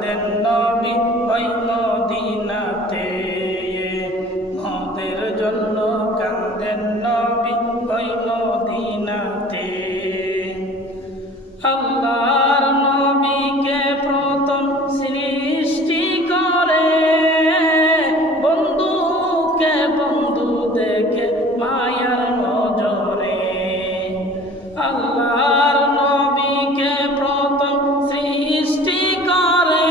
কান্দেন নবী ওই মদিনাতে, মদের জন্য কান্দেন নবী ওই মদিনাতে। আল্লাহর নবীকে প্রথম সৃষ্টি করে বন্ধুকে বন্ধু দেখে মায়ার নজরে। আল্লাহর নবীকে প্রথম সৃষ্টি করে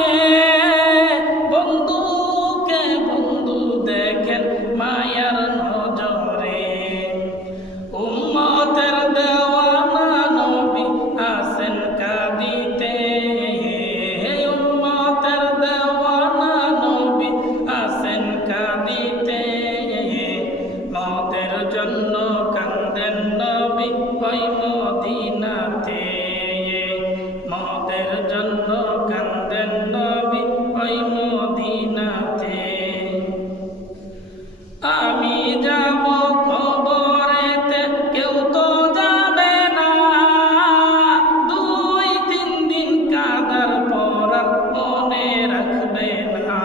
বন্ধুকে বন্ধু দেখেন মায়ার নজরে। উম্মতের দেওয়ানা নবী আসেন কাঁদিতে, উম্মতের দেওয়ানা নবী আসেন কাঁদিতে। মদের জন্য কান্দেন নবী ওই মদিনাতে, মদের জন্য কান্দেন নবী ওই মদিনাতে। আমি যাব কবরেতে কেউ তো যাবে না, 2-3 দিন কাঁদার পর মনে রাখবে না।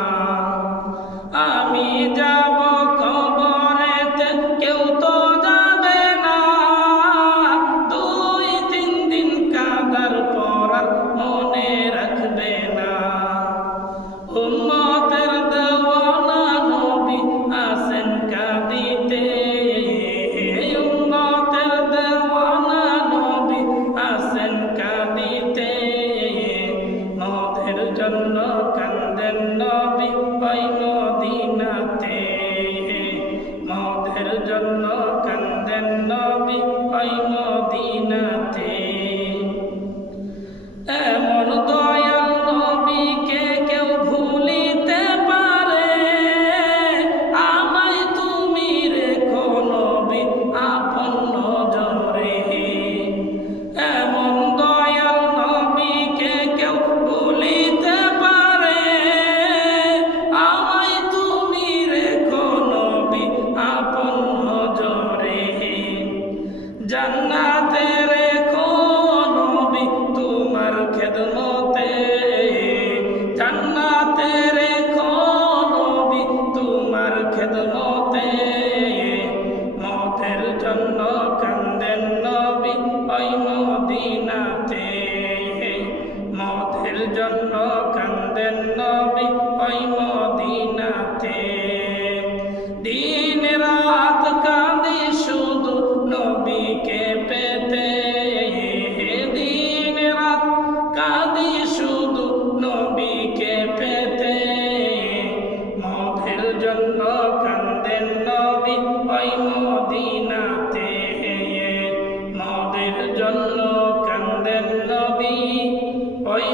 আমি যাব কবরেতে কেউ তো যাবে না, 2-3 দিন কাঁদার পর মনে রাখবে না। উম্মতের দেওয়ানা নবী আসেন কাঁদিতে, উম্মতের দেওয়ানা নবী আসেন কাঁদিতে। মদের জন্য কান্দেন নবী ওই মদিনাতে, মদের জন্য কান্দেন নবী ওই মদিনাতে। এমন দয়াল নবীকে কেউ ভুলিতে পারে, আমায় তুমি রেখো নবী আপন নজরে। এমন দয়াল নবীকে কেউ ভুলিতে পারে, আমায় তুমি রেখো নবী আপন নজরে। জান্নাতে রেখো নবী তোমার খেদমতে, জান্নাতে রেখো নবী তোমার খেদমতে। মদের জন্য কান্দেন নবী ওই মদিনাতে, মদের জন্য কান্দেন নবী ওই মদিনাতে। দিন রাত কাঁদি শুধু নবীকে পেতে, দিন রাত কাঁদি শুধু নবীকে পেতে। মদের জন্য কান্দেন নবী ওই মদিনাতে, মদের জন্য কান্দেন নবী ওই